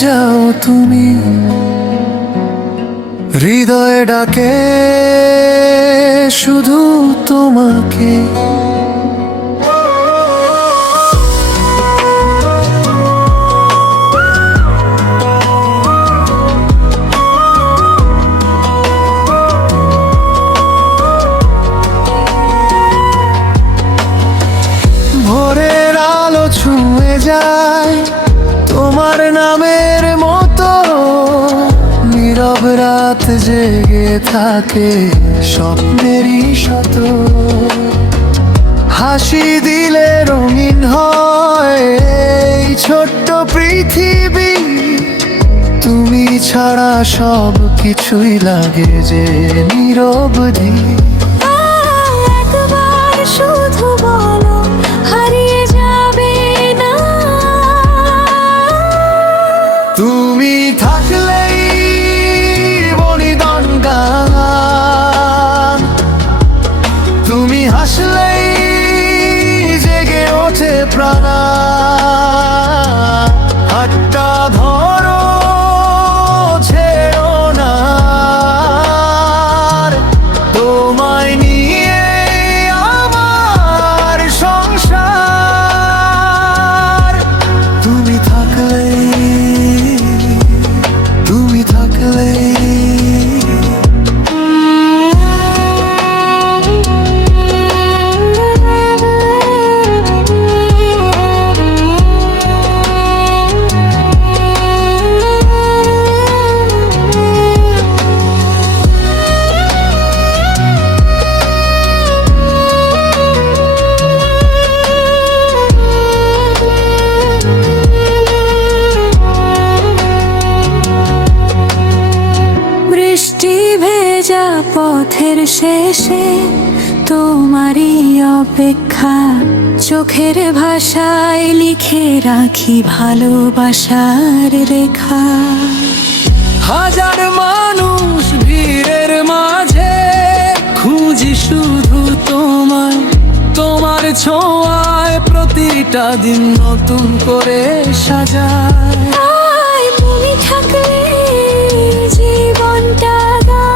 যাও তুমি, হৃদয়ে ডাকে শুধু তোমাকে। ভোরের আলো ছুঁয়ে যায় তোমার নামের মতো, নীরব রাত জেগে থাকে স্বপ্নেরই শত। হাসি দিলে রঙিন হয় এই ছোট্ট পৃথিবী, তুমি ছাড়া সব কিছুই লাগে যে নিরবধি। একবার শুধু বলো হারিয়ে যাবে না, তুমি থাকলেই বলিদান গান, তুমি হাসলেই জেগে ওঠে প্রাণ। হাতটা ধরো ছেড়ো না, তোমায় নিয়ে আমার সংসার। তুমি থাকলেই, তুমি থাকলেই। বৃষ্টি ভেজা পথের শেষে তোমারই অপেক্ষা, চোখের ভাষায় লিখে রাখি ভালোবাসার রেখা। হাজার মানুষ ভিড়ের মাঝে খুঁজি শুধু তোমায়, তোমার ছোঁয়ায় প্রতিটা দিন নতুন করে সাজায়। তাই তুমি থাকলে জীবনটা গায়,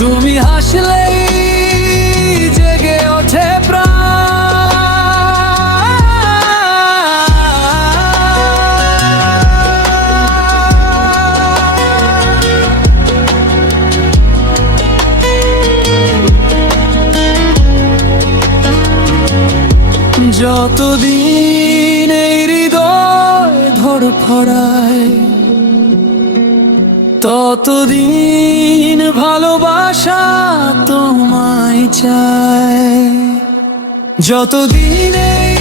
তুমি হাসলেই জেগে ওঠে প্রাণ। যতদিন এই হৃদয় ধড়ফড়ায়, ততদিন ভালোবাসা তোমায় চায়। যতদিন এই